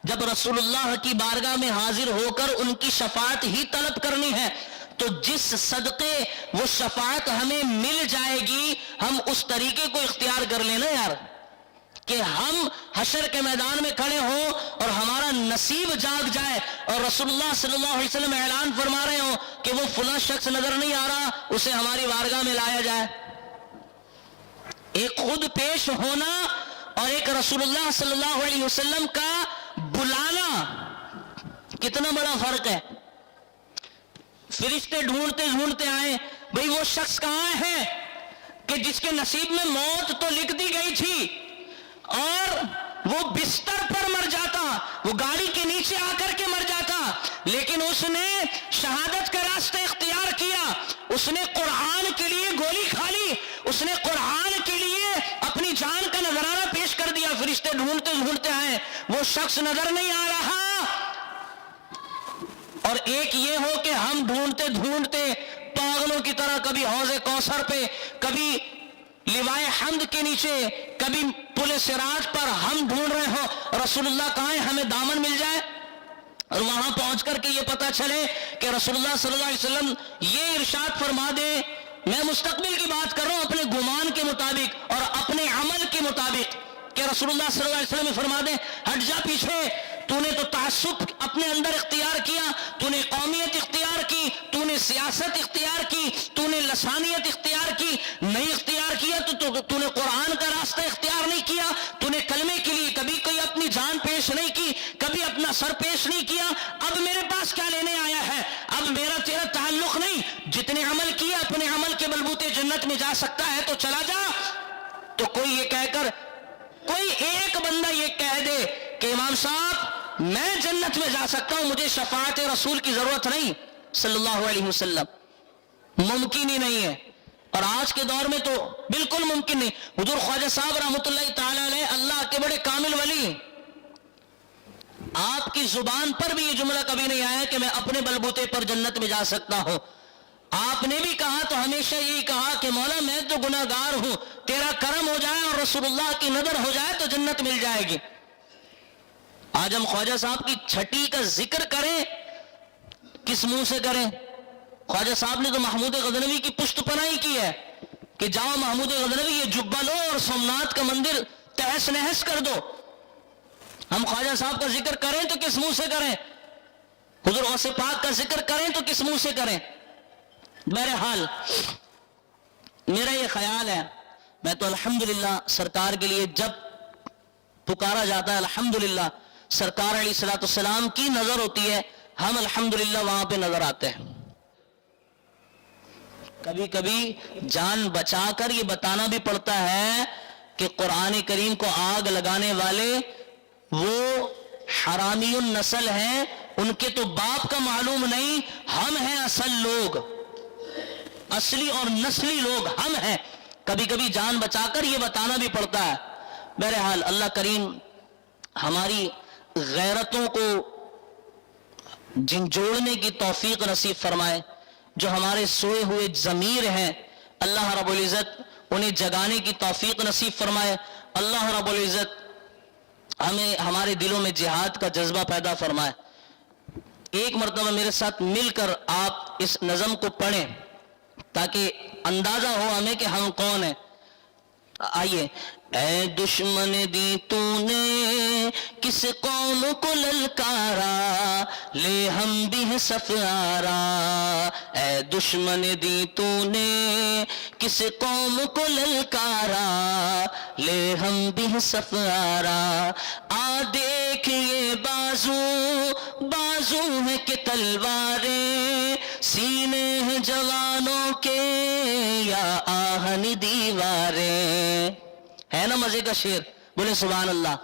جب رسول اللہ کی بارگاہ میں حاضر ہو کر ان کی شفاعت ہی طلب کرنی ہے، تو جس صدقے وہ شفاعت ہمیں مل جائے گی ہم اس طریقے کو اختیار کر لینا یار، کہ ہم حشر کے میدان میں کھڑے ہوں اور ہمارا نصیب جاگ جائے اور رسول اللہ صلی اللہ علیہ وسلم اعلان فرما رہے ہوں کہ وہ فلاں شخص نظر نہیں آ رہا، اسے ہماری بارگاہ میں لایا جائے. ایک خود پیش ہونا اور ایک رسول اللہ صلی اللہ علیہ وسلم کا بلانا، کتنا بڑا فرق ہے. فرشتے ڈھونڈتے ڈھونڈتے آئے، بھئی وہ شخص کہاں ہے کہ جس کے نصیب میں موت تو لکھ دی گئی تھی اور وہ بستر پر مر جاتا، وہ گاڑی کے نیچے آ کر کے مر جاتا، لیکن اس نے شہادت کا راستہ اختیار کیا، اس نے قرآن کے لیے گولی کھا لی، اس نے قرآن کے لیے اپنی جان کا نذرانہ پیش کر دیا. فرشتے ڈھونڈتے ڈھونڈتے آئے، وہ شخص نظر نہیں آ رہا. اور ایک یہ ہو کہ ہم ڈھونڈتے ڈھونڈتے پاگلوں کی طرح کبھی حوض کوثر پہ، کبھی حمد کے نیچے کبھی پل صراط پر ہم ڈھونڈ رہے ہو رسول اللہ کہاں ہے، ہمیں دامن مل جائے اور وہاں پہنچ کر کے یہ پتا چلے کہ رسول اللہ صلی اللہ علیہ وسلم یہ ارشاد فرما دے. میں مستقبل کی بات کر رہا ہوں اپنے گمان کے مطابق اور اپنے عمل کے مطابق، کہ رسول اللہ صلی اللہ علیہ وسلم فرما دیں ہٹ جا پیچھے، تو نے تو تعصب اپنے اندر اختیار کیا، تو نے قومیت اختیار کی، تو نے سیاست اختیار کی، تو نے لسانیت اختیار کی، نہیں اختیار کیا تو نے قرآن کا راستہ اختیار نہیں کیا، تو نے کلمے کے لیے کبھی کوئی اپنی جان پیش نہیں کی، کبھی اپنا سر پیش نہیں کیا، اب میرے پاس کیا لینے آیا ہے؟ اب میرا تیرا تعلق نہیں، جتنے عمل کیا اپنے عمل کے بلبوتے جنت میں جا سکتا ہے تو چلا جا. تو کوئی یہ کہہ کر، کوئی ایک بندہ یہ کہہ دے کہ امام صاحب میں جنت میں جا سکتا ہوں، مجھے شفاعت رسول کی ضرورت نہیں صلی اللہ علیہ وسلم، ممکن ہی نہیں ہے. اور آج کے دور میں تو بالکل ممکن نہیں. حضور خواجہ صاحب رحمۃ اللہ تعالی علیہ اللہ کے بڑے کامل ولی، آپ کی زبان پر بھی یہ جملہ کبھی نہیں آیا کہ میں اپنے بلبوتے پر جنت میں جا سکتا ہوں. آپ نے بھی کہا تو ہمیشہ یہی کہا کہ مولا میں تو گناہ گار ہوں، تیرا کرم ہو جائے اور رسول اللہ کی نظر ہو جائے تو جنت مل جائے گی. آج ہم خواجہ صاحب کی چھٹی کا ذکر کریں، کس منہ سے کریں؟ خواجہ صاحب نے تو محمود غزنوی کی پشت پناہی کی ہے کہ جاؤ محمود غزنوی یہ جبہ لو اور سومناتھ کا مندر تہس نہس کر دو. ہم خواجہ صاحب کا ذکر کریں تو کس منہ سے کریں؟ حضور غوث پاک کا ذکر کریں تو کس منہ سے کریں؟ بہرحال میرا یہ خیال ہے، میں تو الحمدللہ سرکار کے لیے جب پکارا جاتا ہے الحمدللہ سرکار علیہ الصلوۃ والسلام کی نظر ہوتی ہے، ہم الحمدللہ وہاں پہ نظر آتے ہیں. کبھی کبھی جان بچا کر یہ بتانا بھی پڑتا ہے کہ قرآن کریم کو آگ لگانے والے وہ حرامی النسل ہیں، ان کے تو باپ کا معلوم نہیں، ہم ہیں اصل لوگ، اصلی اور نسلی لوگ ہم ہیں. کبھی کبھی جان بچا کر یہ بتانا بھی پڑتا ہے. بہرحال اللہ کریم ہماری غیرتوں کو جھنجھوڑنے کی توفیق نصیب فرمائے. جو ہمارے سوئے ہوئے ضمیر ہیں اللہ رب العزت انہیں جگانے کی توفیق نصیب فرمائے. اللہ رب العزت ہمیں ہمارے دلوں میں جہاد کا جذبہ پیدا فرمائے. ایک مرتبہ میرے ساتھ مل کر آپ اس نظم کو پڑھیں تاکہ اندازہ ہو ہمیں کہ ہم کون ہیں. آئیے. اے دشمن دی تو نے کس قوم کو للکارا، لے ہم بھی ہیں صف آرا. اے دشمن دی تو نے کس قوم کو للکارا، لے ہم بھی ہیں صف آرا. آ دیکھ یہ بازو بازو ہے کہ تلواریں، سینے ہیں جوانوں کے یا آہن دیواریں. ہے نا مزے کا شعر؟ بولے سبحان اللہ.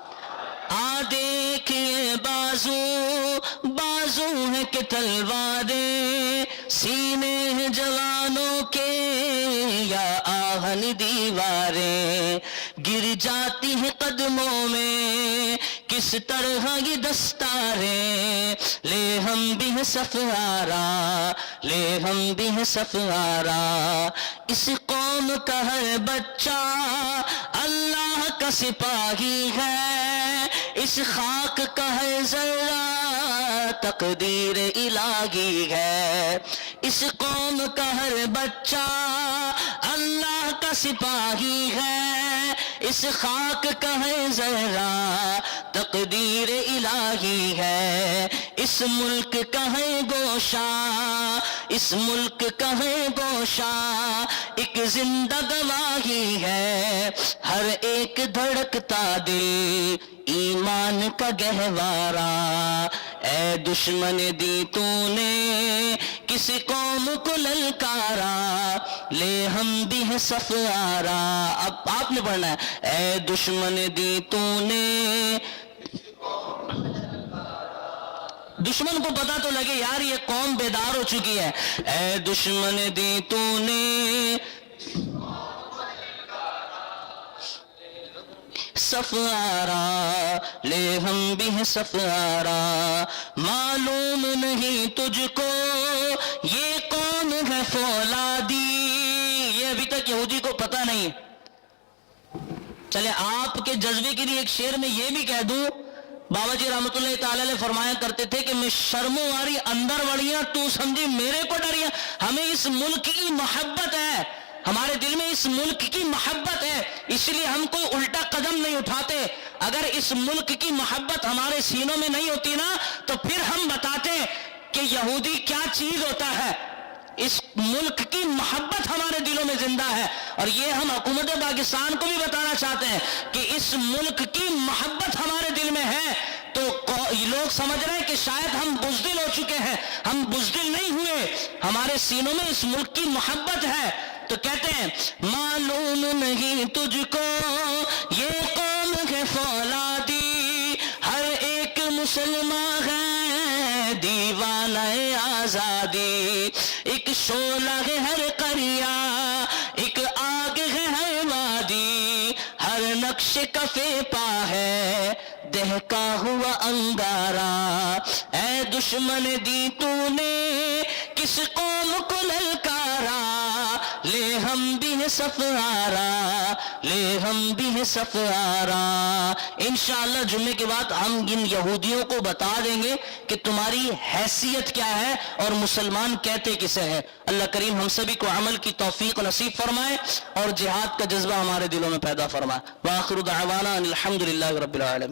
آ دیکھئے بازو بازو ہے کہ تلواریں، سینے ہیں جوانوں کے یا آہن دیواریں. گر جاتی ہیں قدموں میں کس طرح یہ دستاریں، لے ہم بھی ہیں صف آرا، لے ہم بھی ہیں صف آرا. اس قوم کا ہر بچہ اللہ کا سپاہی ہے، اس خاک کا ہے ذرہ تقدیر الہی ہے. اس قوم کا ہر بچہ اللہ کا سپاہی ہے، اس خاک کا ہے ذرہ تقدیر الہی ہے. اس ملک کا ہے گوشہ، اس ملک کا ہے گوشہ ایک زندہ گواہی ہے. ہر ایک دھڑکتا دل ایمان کا گہوارا. اے دشمن دی تو نے کسی قوم کو للکارا، لے ہم بھی ہیں صف آرا. اب آپ نے پڑھنا ہے. اے دشمن دی تو نے، دشمن کو پتا تو لگے یار یہ قوم بیدار ہو چکی ہے. اے دشمن دی تو نے صف آرا، لے ہم بھی ہیں صف آرا. معلوم نہیں تجھ کو یہ قوم ہے فولادی، یہ ابھی تک یہودی کو پتا نہیں. چلے آپ کے جذبے کے لیے ایک شعر میں یہ بھی کہہ دوں، بابا جی رحمت اللہ تعالی علیہ فرمایا کرتے تھے کہ میں شرموں واری اندر وڑیاں تو سمجھی میرے کو ڈریاں. ہمیں اس ملک کی محبت ہے، ہمارے دل میں اس ملک کی محبت ہے، اس لیے ہم کوئی الٹا قدم نہیں اٹھاتے. اگر اس ملک کی محبت ہمارے سینوں میں نہیں ہوتی نا تو پھر ہم بتاتے کہ یہودی کیا چیز ہوتا ہے. اس ملک کی محبت ہمارے دلوں میں زندہ ہے، اور یہ ہم حکومت پاکستان کو بھی بتانا چاہتے ہیں کہ اس ملک کی محبت ہمارے دل میں ہے. تو لوگ سمجھ رہے ہیں کہ شاید ہم بزدل ہو چکے ہیں، ہم بزدل نہیں ہوئے، ہمارے سینوں میں اس ملک کی محبت ہے. تو کہتے ہیں معلوم نہیں تجھ کو یہ قوم ہے فولادی، ہر ایک مسلمان ہے دیوانہ آزادی. ایک شعلہ ہے ہر قریہ، ایک آگ ہے ہر وادی، ہر نقش کفے پا ہے دہکا ہوا انگارا. اے دشمن دی تو نے کس قوم کو للکارا، لے ہم بھی ہے صفارا، لے ہم بھی ہے صفارا. انشاءاللہ جمعے کے بعد ہم ان یہودیوں کو بتا دیں گے کہ تمہاری حیثیت کیا ہے اور مسلمان کہتے کسے ہیں. اللہ کریم ہم سبھی کو عمل کی توفیق نصیب فرمائے اور جہاد کا جذبہ ہمارے دلوں میں پیدا فرمائے. وآخر دعوانا ان الحمدللہ رب العالمین.